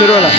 திருவிழா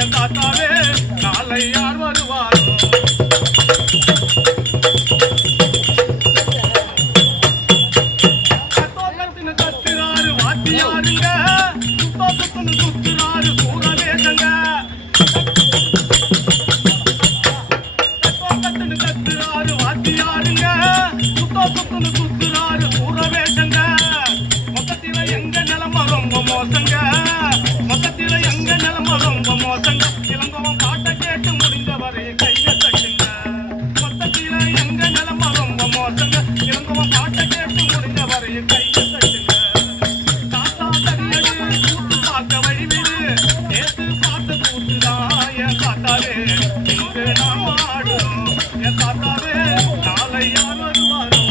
என் தாத்தாவே நாளை யார் வருவாரோ கத்துறாரு வாத்தியாருங்க சுத்துறாரு சூரவேசங்க கத்துறாரு வாத்தியாருங்க சுத்துறாரு சூரவேசங்க மொத்தத்தில எங்க நிலம ரொம்ப மோசங்க மொத்தத்தில எங்க நிலம ரொம்ப மோசங்க இளங்கோவன் பாட்டை கேட்டு முடிந்தவரை கைய தட்டுங்க மொத்தத்தில எங்க நிலம ரொம்ப மோசங்க இளங்கோவன் பாட்டை கேட்டு முடிந்தவரை கைய தட்டுங்க தாத்தா தடியடு கூட்டு பார்க்க வழிவிடு நேற்று பார்த்த கூட்டுதான் என் தாத்தாவே இன்று நாம் ஆடுறோம் என் தாத்தாவே நாளை யார் வருவாரோ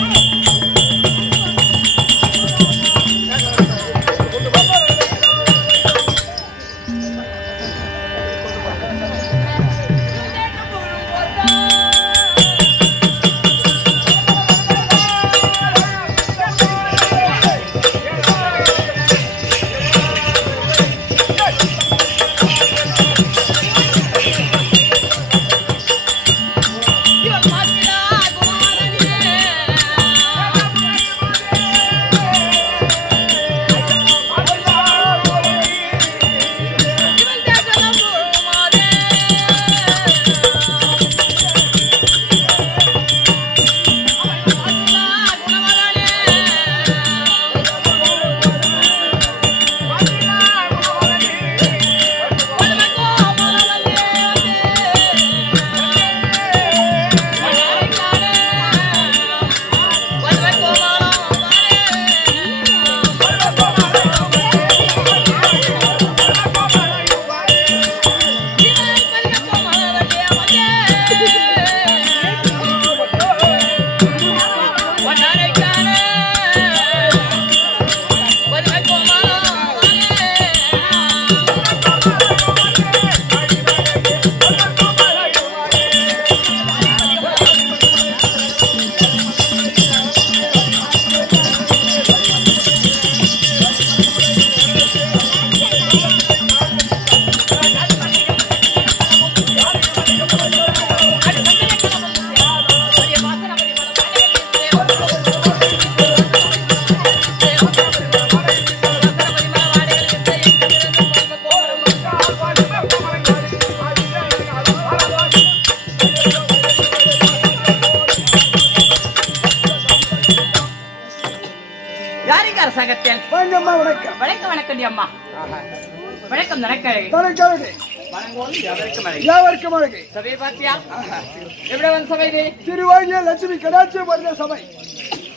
லட்சுமி கலாச்சார சபை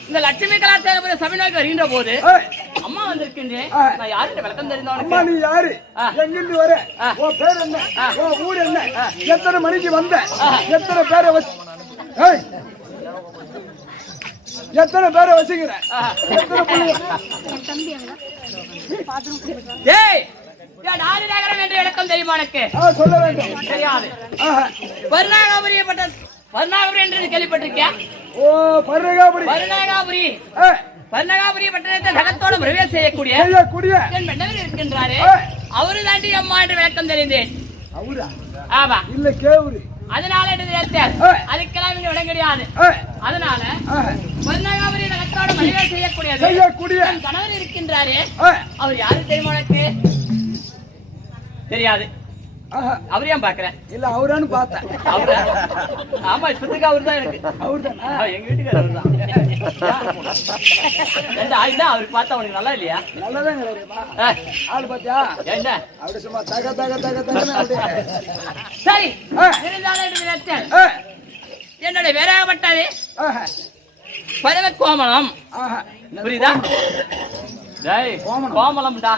இந்த லட்சுமி கலாச்சார சபை நோக்கி வருகின்ற போது அம்மா வந்திருக்கின்றேன். நான் யாருக்கு விளக்கம் தெரிந்தவனுக்கு? நீ யாரு? எங்கிருந்து வர? உன் பேர் என்ன? உன் ஊர் என்ன? எத்தனை மணிக்கு வந்த? எத்தனை பேரை வச்சு எத்தனை பேரை வச்சுக்கிற? எத்தனை என்று விளக்கம் தெரியுமா எனக்கு? சொல்ல வேண்டும். தெரியாது. பர்ணாகபுரி என்று கேள்விப்பட்டிருக்கியா? ஓ, பர்ணாகபுரி. பர்ணாகபுரி பட்டணத்தை தகத்தோட பிரவேசம் செய்யக்கூடிய மன்னவர் இருக்கின்றாரே, அவரு தாண்டி அம்மா என்று விளக்கம் தெரிந்தேன். அவரா? ஆமா. இல்ல கேவுரி. அதனால அதுக்கெல்லாம் இங்க விட கிடையாது. அதனால பர்ணாகபுரி தகத்தோட பிரவேசம் செய்யக்கூடிய கணவர் இருக்கின்றாரே, அவர் யாரு தெரியுமா உனக்கு? தெரியாது. அவரையா பாக்குறேன்? இல்ல அவரான்னு பார்த்தேன். அவரா? ஆமா, இப்பத்துக்கு அவரு தான் எனக்கு. அவர்தான் எங்க வீட்டுக்காரர் அவர்தான். அவருக்கு பார்த்தா உனக்கு நல்லா இல்லையா? நல்லதான் ஆள் பாத்தியா? என்ன அப்படி சும்மா தக தக தக தக. சரி, என்னுடைய வேறாகப்பட்டது பரவ கோமலம். புரியுதா? கோமலம்டா,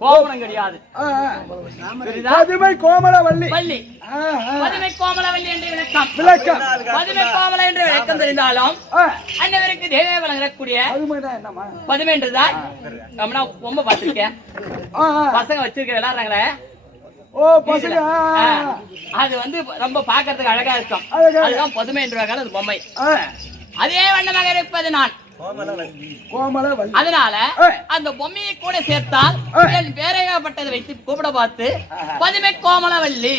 கோமலம் கிடையாது. பதுமை கோமலவல்லி. பதுமை கோமலவல்லி என்று விளக்கம். பதுமை கோமல என்று விளக்கம் தெரிந்தாலும் அன்னவருக்கு தேவை வழங்கக்கூடிய பதுமை என்றுதான் ரொம்ப பார்த்திருக்கேன். பசங்க வச்சிருக்க விளையாடுறாங்களே, அது வந்து ரொம்ப பாக்கிறதுக்கு அழகா இருக்கும். அதுதான் பதுமை என்று அது பொம்மை. அதே வண்ணமாக இருப்பது நான். கோமலவல்லி. அதனால ஏய். அந்த பொம்மையை கூட சேர்த்தால் என் பேரையாப்பட்டதை வைத்து கூப்பிட பார்த்து பதுமை கோமலவல்லி.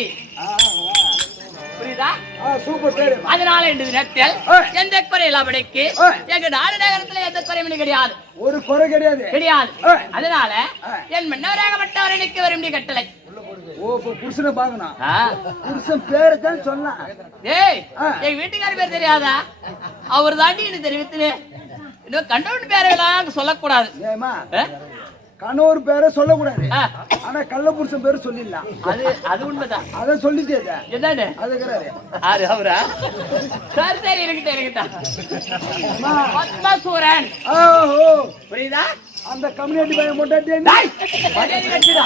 புரியுதா? சூப்பர் பேரு. அதனால இந்த நேரத்தில் ஏய். எந்த குறையில படைக்கு ஏய். எங்க நாடு நகரத்துல எந்த குறையும் கிடையாது. ஒரு குறை கிடையாது. கிடையாது. ஏய். அதனால ஏய். என் மன்னவராகப்பட்டவர் எனக்கு வரும்படி கட்டளை. ஓ இப்ப புருஷனை பாக்கணும். ஆ. புருஷன் பேரை தான் சொல்லலாம். ஏய், ஆ. எங்க வீட்டுக்கார பேர் தெரியாதா? அவர் தாண்டி எனக்கு தெரிவித்து இன்னும் கண்டவன் பேரெல்லாம் சொல்லக்கூடாது. ஏமா ஆ? கணவர் பேரை சொல்லக்கூடாது. ஆ. ஆனா கள்ள புருஷன் பேரு சொல்லிடலாம். அது உண்மைதான். அத சொல்லிட்டே என்னன்னு அதுக்கிறாரு. ஆறு அவரா? சரி சரி இருக்கட்டும். பத்மசூரன். ஓஹோ புரியுதா? அந்த கம்யூனிட்டி பையன் மொட்டாட்டி டேய், மரியாதை கட்டுடா.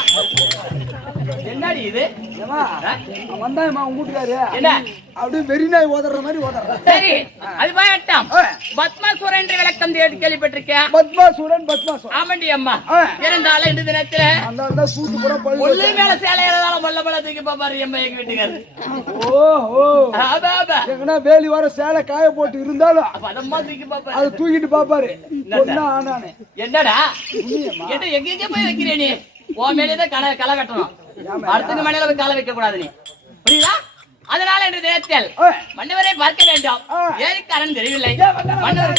என்னடி இது? ஏமா வந்தாயம்மா உங்க வீட்டுக்காரு என்ன? அப்படியே வெறி நாய் ஓதுற மாதிரி ஓதுற. சரி, அது பயட்டம். பத்மசூரன் என்று விளக்கம் கேள்விப்பட்டிருக்கேன். பத்மாசூரன் பத்மாசூரன். ஆமாண்டி அம்மா. ஆ. இருந்தாலும் இந்த தினத்துல அந்த சூட்டு கூட பழி. உள்ளே மேல சேலை ஏறதாலும் மொல்ல மொல்ல தூக்கி பாப்பாரு எம்மா எங்க வீட்டுக்காரு. ஓஹோ ஆபா, ஆபா. எங்கனா வேலி வர சேலை காய போட்டு இருந்தாலும் அப்ப அதம்மா தூக்கி பாப்பாரு. அதை தூக்கிட்டு பாப்பாரு. ஒன்னா ஆனானே என்னடா என்ன எங்க போய் வைக்கிறே நீ? உன் மேலேதான் களை கட்டணும். அடுத்தது மேல போய் காலை வைக்க கூடாது நீ. புரியுதா? அதனால என்று தினத்தில் மன்னவரை பார்க்க வேண்டும். ஏரிக்காரன் தெரியவில்லை. மன்னவர்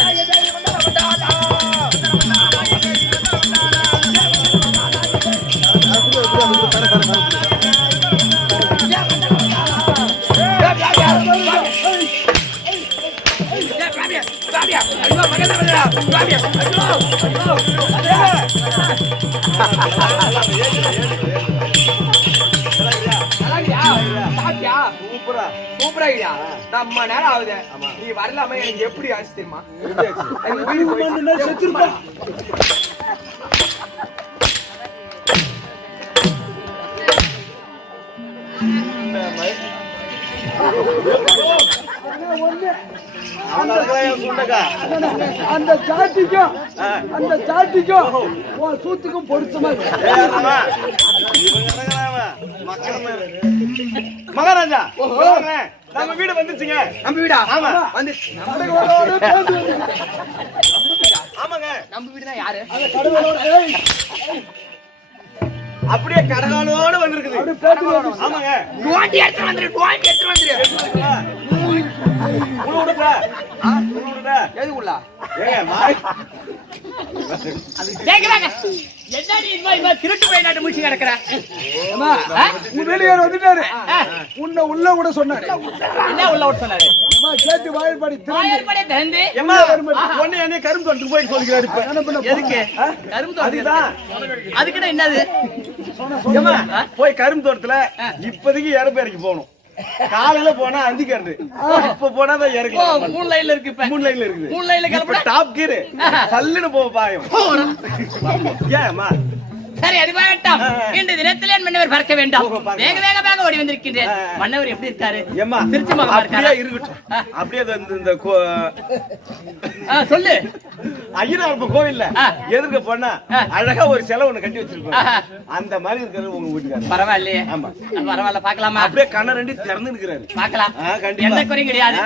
சூப்பரா இல்லையா? நம்ம நேரம் ஆகுது. நீ வரலாம எனக்கு எப்படி ஆச்சு தெரியுமா? செத்துருப்பா. அந்த சாட்டிக்கும் உன் சூத்துக்கும் பொருத்தமா மகாராஜா நம்ம வீடு வந்துச்சுங்க. நம்ம வீடா? ஆமா வந்து ஆமாங்க. நம்ம வீடுனா யாரு? அப்படியே கடகாலோட வந்திருக்குது. ஆமாங்க. நோண்டி எடுத்து வந்துரு. எதுக்குள்ள? கேக்குறாங்க. என்னடி இவ திருட்டு போய் நாட்டு முடிச்சு கிடக்குற? வெளியார் வந்துட்டாரு. உன்னை உள்ள கூட சொன்னாரு. என்ன உள்ள விட்டு சொன்னாரு? கேட்டு வாயில்படி வாயில்படி திறந்து ஒண்ணு என்ன கரும்பு தோட்டத்துக்கு போய் சொல்லிக்கிறாரு. இப்ப எதுக்கு? கரும்பு தோட்டம். அதுக்குன்னா என்னது? போய் கரும்பு தோட்டத்துல இப்போதைக்கு இறப்பேரைக்கு போகணும். காலையில போனா 5 கரண்ட், இப்ப போனா தான் இறக்கலாம். 3 லைன்ல இருக்கு. இப்ப 3 லைன்ல இருக்குது. 3 லைன்ல கிளம்புற டாப் கீர் சல்லுன்னு போ பாயம். ஏமா சரி, அது வேண்டாம். இந்த தினத்திலே மன்னவர் பார்க்க வேண்டாம். வேக வேகமாக ஓடி வந்திருக்கின்றேன். மன்னவர் எப்படி இருக்காரு? ஏமா திருச்சி மகமா இருக்காரா? அப்படியே இருக்கட்டும். அப்படியே இந்த சொல்லு. ஐயனார் கோவில்ல எதிர்க்க போனா அழகா ஒரு செலவு ஒண்ணு கட்டி வச்சிருப்பாங்க. அந்த மாதிரி இருக்கிறது உங்க வீட்டுக்காரர். பரவாயில்லையே. ஆமா பரவாயில்ல, பாக்கலாமா? அப்படியே கண்ண ரெண்டு திறந்து இருக்கிறாரு. பாக்கலாம். கண்டிப்பா எந்த குறையும் கிடையாது.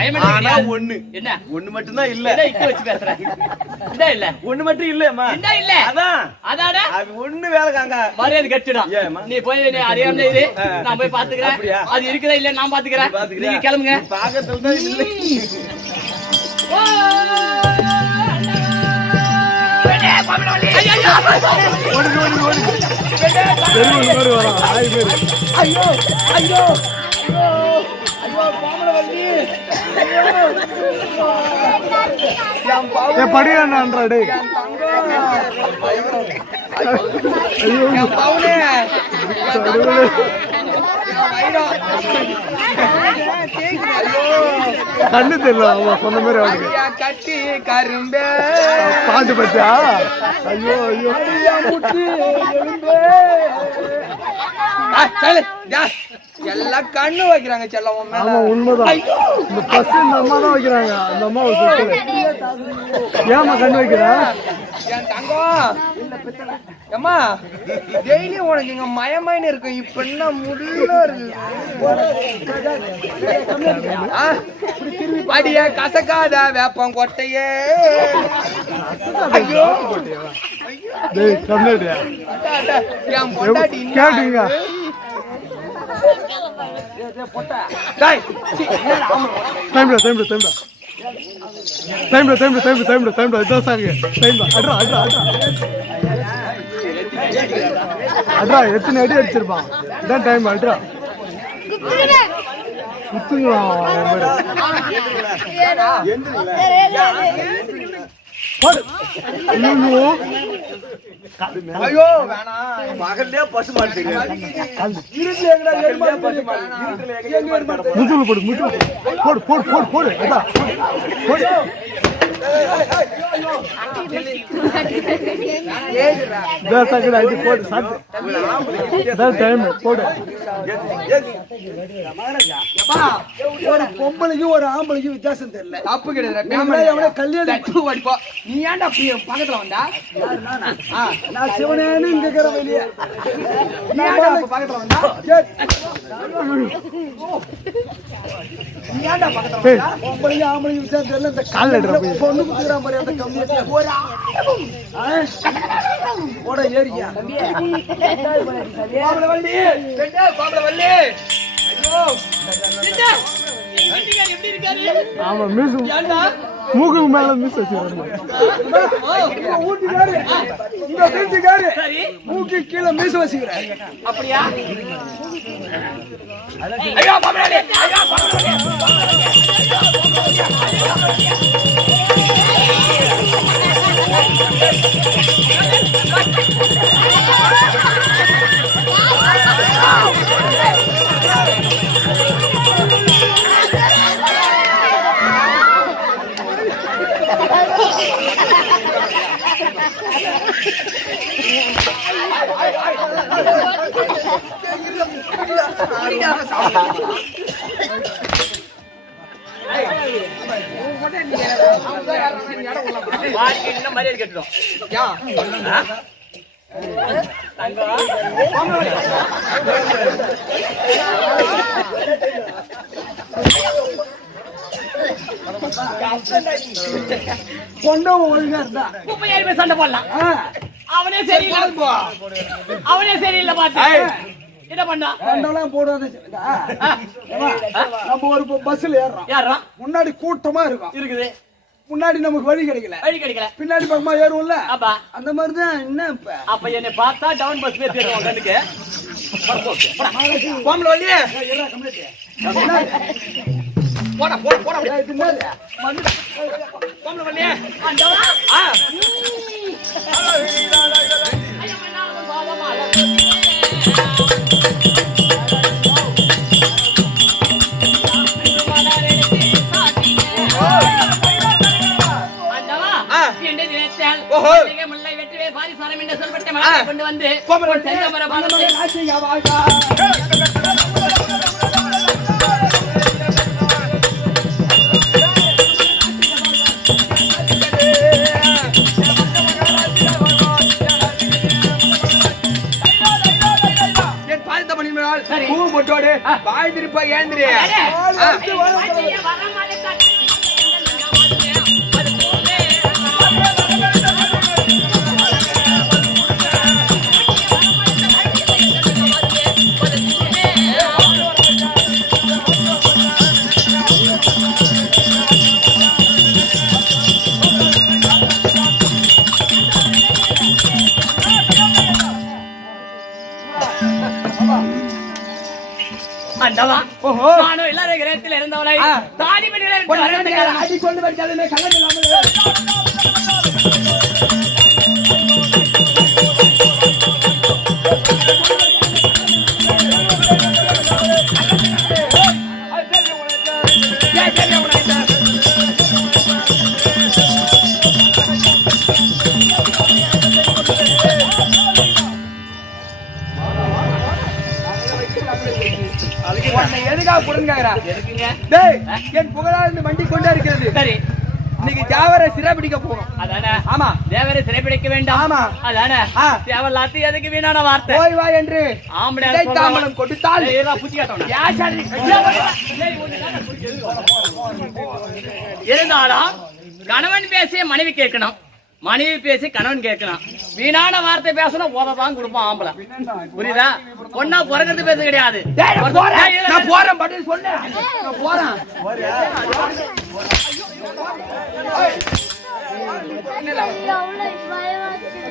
பயம் ஆனா ஒண்ணு என்ன? ஒண்ணு மட்டும் தான் இல்ல. இத வச்சு பேசுறேன். இத இல்ல. ஒண்ணு மட்டும் இல்லம்மா. என்ன இல்ல? அதான் அதாடா. அது ஒண்ணு வேலை காங்க. மரியாதை கட்டிடும். நீ போய் அறியாம இரு. நான் போய் பாத்துக்கிறேன். அது இருக்குதா இல்ல நான் பாத்துக்கிறேன். நீங்க கிளம்புங்க. பாக்கத்துல தான் இல்ல. ஐயோ ஐயோ ஐயோ பாமலவல்லி படியான்றே கண்ணு தெரியல. அவன் சொன்ன மாதிரி அவனுக்கு கட்டி கரும்பே பாட்டு பச்சா. ஐயோ ஐயோ முட்டி எலும்பே. எல்லாம் கண்ணு வைக்கிறாங்க செல்லம். ஆமா உண்மைதான். இந்த பஸ் இந்த அம்மா தான் வைக்கிறாங்க. அந்த அம்மா ஏமா கண்ணு வைக்கிறா? என் தங்கம் ஏம்மா டெய்லி உனக்கு இங்க மயமாயின்னு இருக்கும் இப்ப என்ன முள்ள இருக்கு அடியா கசக்காத வேப்பம் கொட்டையே ஐயோ என் பொண்டாட்டி கேட்டுங்க இதான் சார் அட்ரா எத்தனை அடி அடிச்சிருப்பான் இதான் டைம் அட்ரா குத்துங்களா ஐயோ வேணாம் பகல்லே பசுமாடு தெரியாது இருட்டுல எங்கடா எருமாடு முதுகுல போடு போடு போடு போடு போடு அடா போடு தசகடா இது போடு சாத்து அதான் டைம் போடு ஒரு பொம்பளைக்கும் ஒரு ஆம்பளைக்கும் வித்தியாசம் தெரியல தப்பு கிடையாது அவனே கல்யாணம் நீ ஏன்டா பக்கத்துல வந்தா நான் சிவனேன்னு இங்க இருக்கிற வெளியே நீ ஏன்டா பக்கத்துல வந்தா நீ ஏன்டா பக்கத்துல வந்தா பொம்பளைக்கும் ஆம்பளைக்கும் வித்தியாசம் தெரியல இந்த கால்ல பொண்ணு குத்துற மாதிரி அந்த கம்மியா ஒரு போட ஏறியா பாம்பள வள்ளி பாம்பள வள்ளி ஐயோ எப்படி இருக்காரு? ஆமா மிஸ் மூக்கு மேல மிஸ் வச்சிருக்காங்க ஊட்டிக்காரு இந்த வீட்டுக்காரு மூக்கு கீழே மிஸ் வச்சிருக்காரு அப்படியா? ஐயோ பாம்பளே ஐயோ பாம்பளே மரியாதை கேட்டுடும் கொண்டவன் ஒழுங்கா இருந்தா சண்டை போடலாம். அவனே சரியில்லை அவனே சரியில்லை பாத்து என்ன பண்ணா கொண்டெல்லாம் போடாத நம்ம ஒரு பஸ்ல ஏறோம் யாரா முன்னாடி கூட்டமா இருக்கும் இருக்குது முன்னாடி நமக்கு வழி கிடைக்கல பின்னாடி பக்கமா ஏறும்ல அப்பா அந்த மாதிரிதான் என்ன இப்ப அப்ப என்னை பார்த்தா டவுன் பஸ் பேசிடுவோம் கண்ணுக்கு பாம்பள வள்ளி போடா போடா போடா பாம்பள வள்ளி முல்லை வெற்றிவே பாரிசாரம் என்ற சொல்பட்ட கொண்டு வந்து என் பாதித்த மணி பூ பொட்டோடு வாய் திருப்பா ஏந்திரி நானும் எல்லாரும் கிரகத்தில் இருந்தவளை தாடி அடி கொண்டு படிக்காதுமே கல்யாணம் இல்லாமல் எதுக்காக கொடுங்க என் புகழா இருந்து வண்டி கொண்டே இருக்கிறது சரி இன்னைக்கு தேவரை சிறைபிடிக்க போறோம். அதானே ஆமா, தேவரை சிறைபிடிக்க வேண்டாம். ஆமா, அதானே தேவலாத்து எதுக்கு வீணான வார்த்தை? போய் வா என்று ஆம்பளை தாம்பலம் கொடுத்தால் இருந்தாலும் கணவன் பேசிய மனைவி கேட்கணும், மனைவி பேசி கணவன் கேட்கணும். வீணான வார்த்தை பேசணும் போதான் கொடுப்பான் ஆம்பளை. புரியுதா? பொண்ணா பிறகு பேச கிடையாது. நான் போறேன் பதில் சொன்னேன். நான் போறேன்.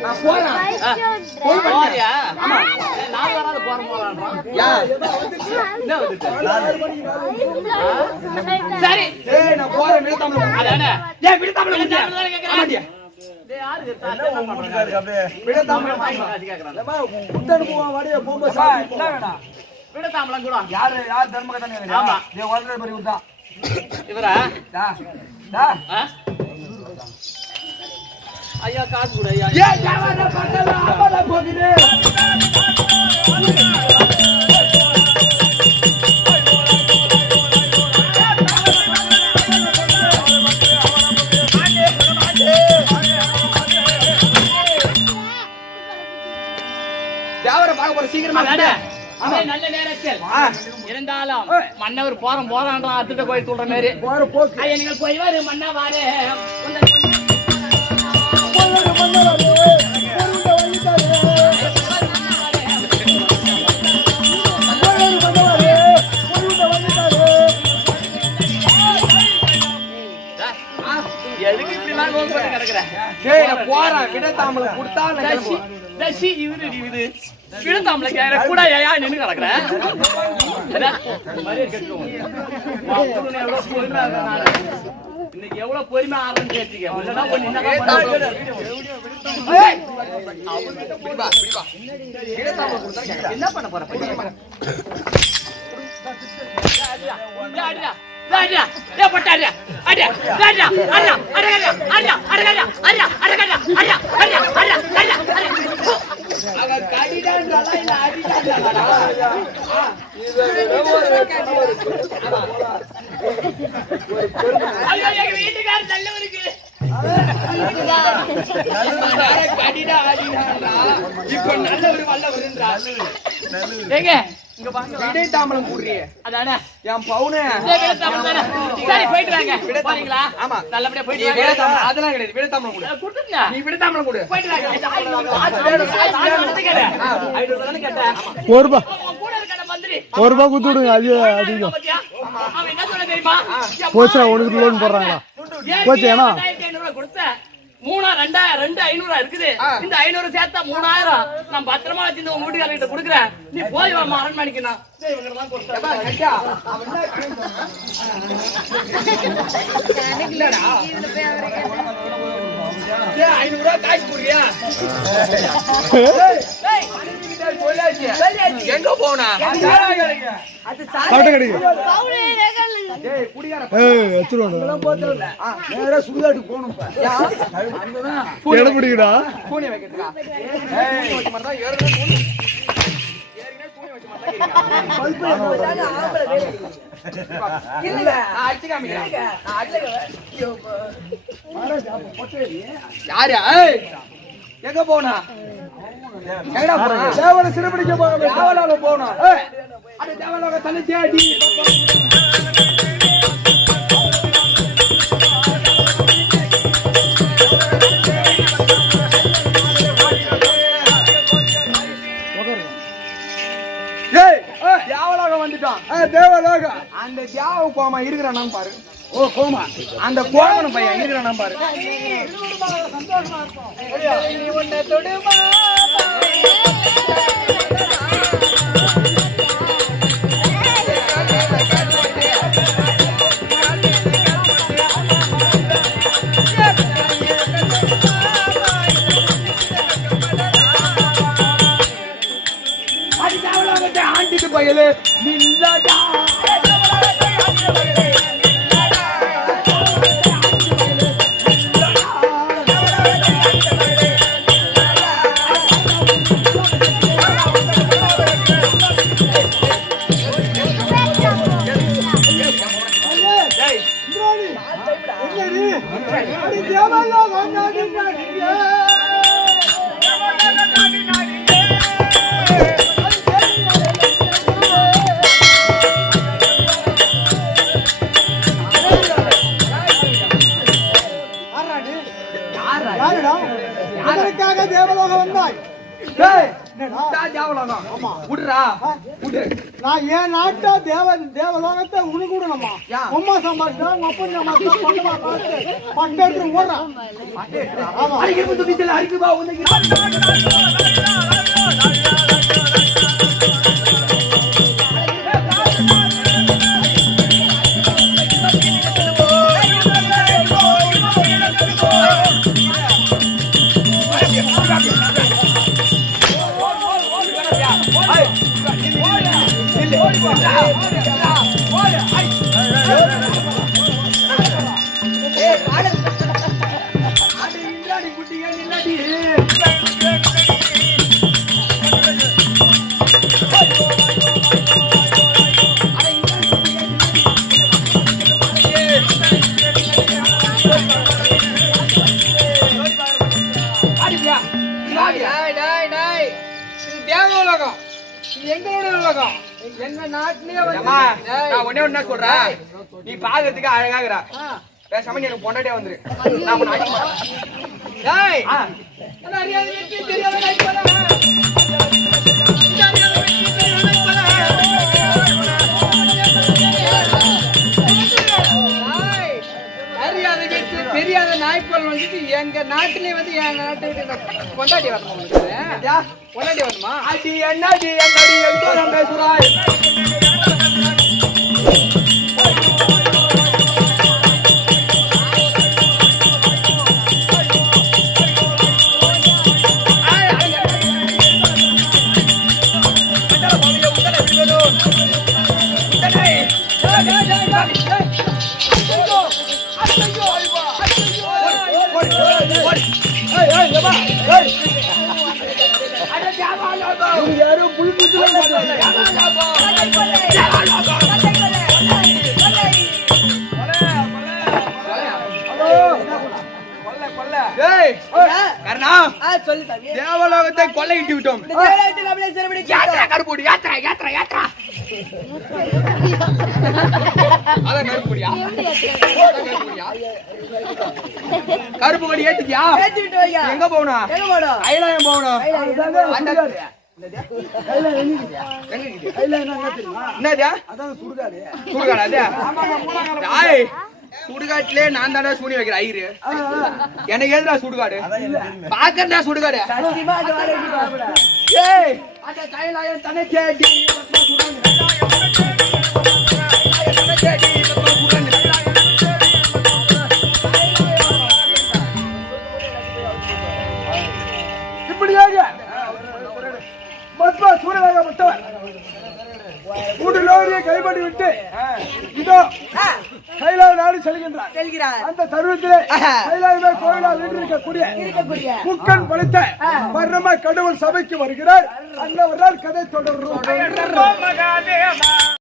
நான் போறேன். போறியா? நான் வராது போறேன் சரி. நான் போறேன். விடுத்தாமல அதானே விடுத்தாமல கேட்கிறேன். விடத்தாமலாம் கூட யாரு தர்மகதான் ஆமா. இவரா ஐயா காசு கூட ஐயா நல்ல நேரத்தில் இருந்தாலும் மன்னவர் போறான் அத்துட்ட கோயில் சொல்ற மாதிரி நீங்கள் போய் வாரு மன்னா வாரு எதுக்கு இப்படி எல்லாம் நோட் பண்ணி கிடக்குறேன் போறேன். விடத்தாமல கொடுத்தா விழுந்தாமல கூட ஏயா நின்று கிடக்குறேன். இன்னைக்கு எவ்வளவு பொறுமை ஆரம்பிச்சு என்ன பண்ண போற வீட்டுக்காரர் நல்லவருக்கு இப்ப நல்லவர் வல்லவருன்றா. விடைத்தாமலம் கூடுறியே அதானே என் பவுனு. சரி போயிட்டு வாங்க. போறீங்களா? ஆமா, நல்லபடியா போயிட்டு வாங்க. அதெல்லாம் கிடையாது. விடைத்தாமலம் கூடு. கொடுத்துங்க. நீ விடைத்தாமலம் கூடு. போயிட்டு வாங்க. ₹1 குத்து விடுங்க. அது அதிகம் அவன் என்ன சொல்ல தெரியுமா? போச்சா உனக்கு லோன் போடுறாங்களா? போச்சு ஏன்னா 2500 கொடுத்த 2500 இருக்குது. இந்த 500 சேர்த்தா 3000 நான் பத்திரமா வச்சிருந்து உங்க வீட்டுக்காரர்கிட்ட கொடுக்குறேன். நீ போய் வாமா அரண்மனைக்கு. நான் இவங்கதான் கொடுத்தேன். இல்லடா 500 காசு கொடுறியா? எங்க போனா? கரெக்டா கிடைக்கும். சுடுகாட்டுக்கு போகணும். பிடிக்கடா பூனை வைக்கிறதுக்கா? எங்க போனா? தேவனை சிறைபிடிக்க போனா தேவலோக தலை தேடி தேவலோகம் வந்துட்டான். தேவலோகம் அந்த தேவ கோமா இருக்கிறான் பாரு. ஓ கோமா, அந்த கோமன பையன் இருக்கிறான் பாரு. ஆண்டிக்கு பயலு நில்லடா. நான் என் நாட்டை தேவலோகத்தை உனக்கு விடணுமா அம்மா சம்பாதிச்சா ஒப்பன் சம்பாதிச்சா பட்டு ஓடுறான் ஆமா தேவலோகம் எங்களோட உலகம் எங்க நாட்டிலேயே நான் ஒன்னே ஒண்ணு சொல்றேன் நீ பாக்குறதுக்கு அழகாகிறா பேசாம எனக்கு பொண்டாட்டியா வந்துரு நான் உன்னை அடிக்க மாட்டேன். டேய் அத அறியாத வெற்றி தெரியாத நைப்பல அறியாத வெற்றி தெரியாத நாய்ப்பல் வந்துட்டு எங்க நாட்டிலே வந்து என் நாட்டை விட்டு கொண்டாடி வரணும் கொண்டாடி வரணுமா அடி என்னடி என்னடி எங்கோ பேசுறாய் தேவலோகத்தை கொள்ளையிட்டு விட்டோம். கருப்பு கொடி ஏத்திட்டியா? எங்க போகணும்? ஐலாயம் போகணும். என்னது சுடுகாடு? சுடுகாட்டுல நான் தானே சூனி வைக்கிறேன் ஐயரு எனக்கு எதுடா சுடுகாடு பாக்கறதா சுடுகாடு கைலாயம் தனி கேட்டி இப்படியாக மத்வா சூரியனாகப்பட்டவர் கூடுலோரியை கைப்படி விட்டு இதோ கைலாய நாடு செல்கின்றார். அந்த தருணத்திலே கைலாயமே கோயிலால் இருக்கக்கூடிய முக்கன் படைத்த பரம கடவுள் சபைக்கு வருகிறார். அந்த ஒரு நாள் கதை தொடரும்.